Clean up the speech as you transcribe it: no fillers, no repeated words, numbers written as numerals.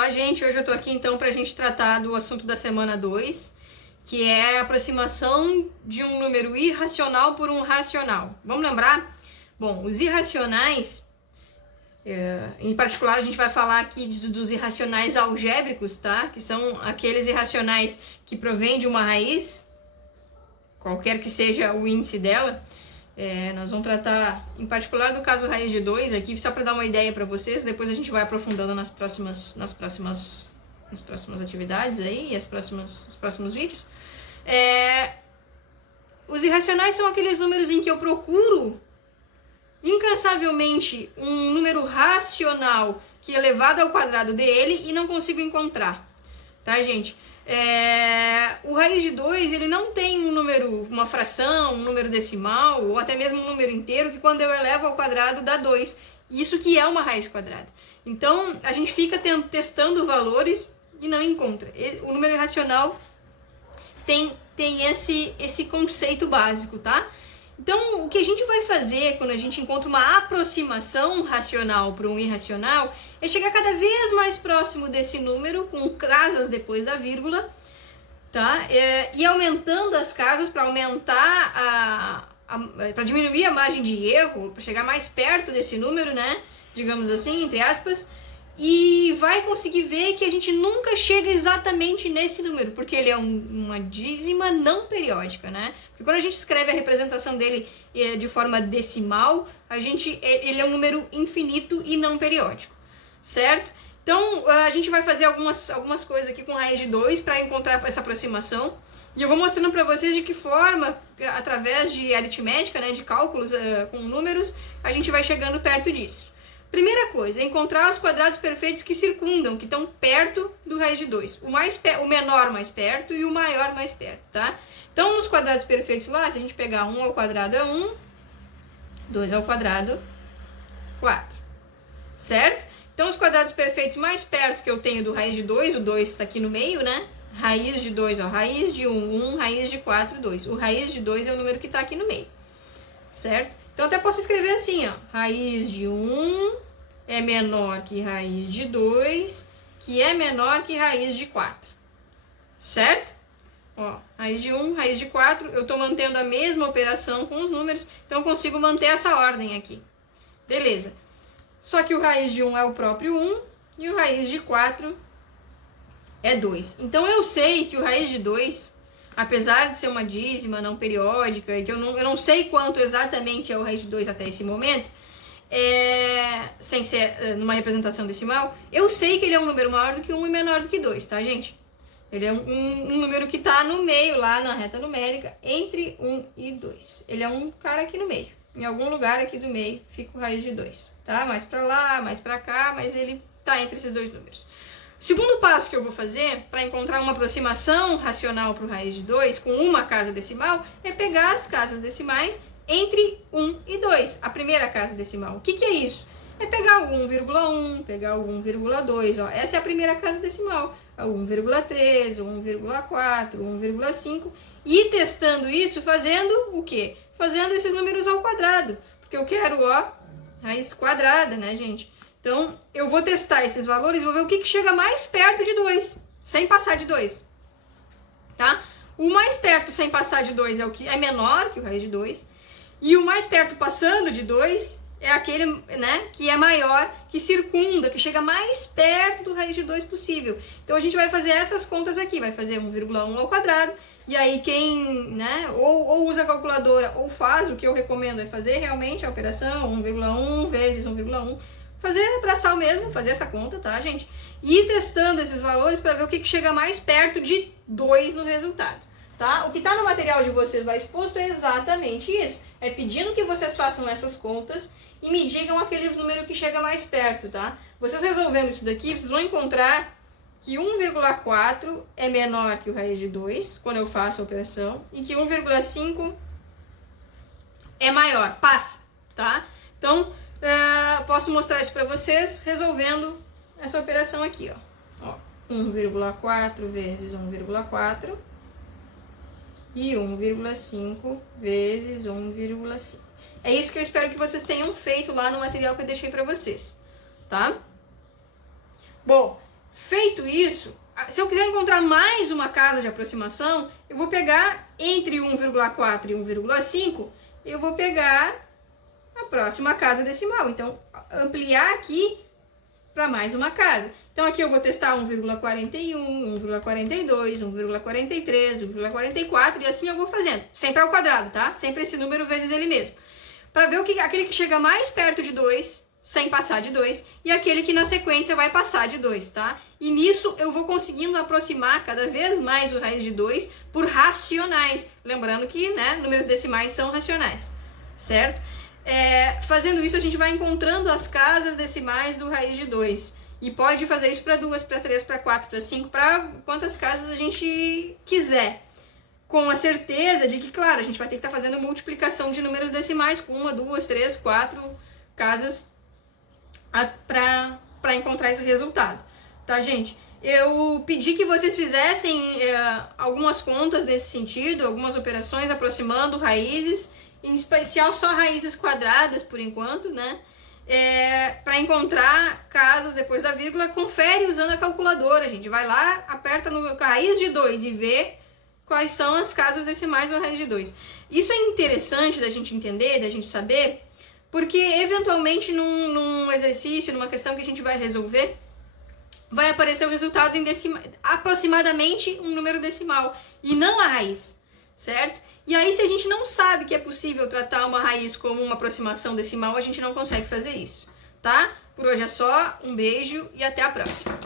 Olá, gente! Hoje eu tô aqui então pra gente tratar do assunto da semana 2, que é a aproximação de um número irracional por um racional. Vamos lembrar? Bom, os irracionais, em particular a gente vai falar aqui dos irracionais algébricos, tá? Que são aqueles irracionais que provêm de uma raiz, qualquer que seja o índice dela. Nós vamos tratar, em particular, do caso raiz de 2 aqui, só para dar uma ideia para vocês. Depois a gente vai aprofundando nas próximas atividades aí, os próximos vídeos. Os irracionais são aqueles números em que eu procuro incansavelmente um número racional que é elevado ao quadrado dele e não consigo encontrar, tá, gente? O raiz de 2, ele não tem um número, uma fração, um número decimal, ou até mesmo um número inteiro, que quando eu elevo ao quadrado dá 2. Isso que é uma raiz quadrada. Então, a gente fica testando valores e não encontra. O número irracional tem esse conceito básico, tá? Então, o que a gente vai fazer quando a gente encontra uma aproximação racional para um irracional é chegar cada vez mais próximo desse número, com casas depois da vírgula, tá? E aumentando as casas para aumentar para diminuir a margem de erro, para chegar mais perto desse número, né? Digamos assim, entre aspas. E vai conseguir ver que a gente nunca chega exatamente nesse número, porque ele é uma dízima não periódica, né? Porque quando a gente escreve a representação dele de forma decimal, ele é um número infinito e não periódico, certo? Então, a gente vai fazer algumas coisas aqui com raiz de 2 para encontrar essa aproximação. E eu vou mostrando para vocês de que forma, através de aritmética, né, de cálculos com números, a gente vai chegando perto disso. Primeira coisa, encontrar os quadrados perfeitos que circundam, que estão perto do raiz de 2. O menor mais perto e o maior mais perto, tá? Então, nos quadrados perfeitos lá, se a gente pegar 1 ao quadrado é 1, 2 ao quadrado, 4. Certo? Então, os quadrados perfeitos mais perto que eu tenho do raiz de 2, o 2 está aqui no meio, né? Raiz de 2, ó, raiz de 1, 1, raiz de 4, 2. O raiz de 2 é o número que está aqui no meio, certo? Então, até posso escrever assim, ó, raiz de 1 é menor que raiz de 2, que é menor que raiz de 4, certo? Ó, raiz de 1, raiz de 4, eu estou mantendo a mesma operação com os números, então eu consigo manter essa ordem aqui. Beleza. Só que o raiz de 1 é o próprio 1 e o raiz de 4 é 2. Então, eu sei que o raiz de 2... apesar de ser uma dízima não periódica, e que eu não sei quanto exatamente é o raiz de 2 até esse momento, sem ser numa representação decimal, eu sei que ele é um número maior do que 1 e menor do que 2, tá, gente? Ele é um número que está no meio, lá na reta numérica, entre 1 e 2. Ele é um cara aqui no meio. Em algum lugar aqui do meio fica o raiz de 2, tá? Mais para lá, mais para cá, mas ele está entre esses dois números. O segundo passo que eu vou fazer para encontrar uma aproximação racional para o raiz de 2 com uma casa decimal é pegar as casas decimais entre 1 e 2, a primeira casa decimal. O que é isso? É pegar o 1,1, pegar o 1,2, ó. Essa é a primeira casa decimal. É o 1,3, o 1,4, o 1,5 e testando isso fazendo o quê? Fazendo esses números ao quadrado, porque eu quero, ó, raiz quadrada, né, gente? Então, eu vou testar esses valores e vou ver o que chega mais perto de 2, sem passar de 2, tá? O mais perto sem passar de 2 é o que é menor que o raiz de 2, e o mais perto passando de 2 é aquele, né, que é maior, que circunda, que chega mais perto do raiz de 2 possível. Então, a gente vai fazer essas contas aqui, vai fazer 1,1 ao quadrado, e aí quem, né, ou usa a calculadora ou faz, o que eu recomendo é fazer realmente a operação 1,1 vezes 1,1, fazer braçal mesmo, fazer essa conta, tá, gente? E ir testando esses valores para ver o que chega mais perto de 2 no resultado, tá? O que tá no material de vocês lá exposto é exatamente isso. É pedindo que vocês façam essas contas e me digam aquele número que chega mais perto, tá? Vocês resolvendo isso daqui, vocês vão encontrar que 1,4 é menor que o raiz de 2, quando eu faço a operação, e que 1,5 é maior, passa, tá? Então, posso mostrar isso para vocês resolvendo essa operação aqui, ó. 1,4 vezes 1,4 e 1,5 vezes 1,5. É isso que eu espero que vocês tenham feito lá no material que eu deixei para vocês, tá? Bom, Feito isso, se eu quiser encontrar mais uma casa de aproximação, eu vou pegar entre 1,4 e 1,5, eu vou pegar a próxima casa decimal. Então, ampliar aqui para mais uma casa. Então, aqui eu vou testar 1,41, 1,42, 1,43, 1,44 e assim eu vou fazendo. Sempre ao quadrado, tá? Sempre esse número vezes ele mesmo. Para ver aquele que chega mais perto de 2, sem passar de 2, e aquele que na sequência vai passar de 2, tá? E nisso eu vou conseguindo aproximar cada vez mais o raiz de 2 por racionais. Lembrando que, né, números decimais são racionais, certo? Fazendo isso, a gente vai encontrando as casas decimais do raiz de 2. E pode fazer isso para 2, para 3, para 4, para 5, para quantas casas a gente quiser. Com a certeza de que, claro, a gente vai ter que estar fazendo multiplicação de números decimais com 1, 2, 3, 4 casas para encontrar esse resultado. Tá, gente? Eu pedi que vocês fizessem algumas contas nesse sentido, algumas operações aproximando raízes, em especial só raízes quadradas por enquanto, né? Para encontrar casas depois da vírgula, confere usando a calculadora, gente. Vai lá, aperta no raiz de 2 e vê quais são as casas decimais do raiz de 2. Isso é interessante da gente entender, da gente saber, porque eventualmente num exercício, numa questão que a gente vai resolver, vai aparecer o resultado em aproximadamente um número decimal e não a raiz, certo? E aí, se a gente não sabe que é possível tratar uma raiz como uma aproximação decimal, a gente não consegue fazer isso, tá? Por hoje é só, um beijo e até a próxima!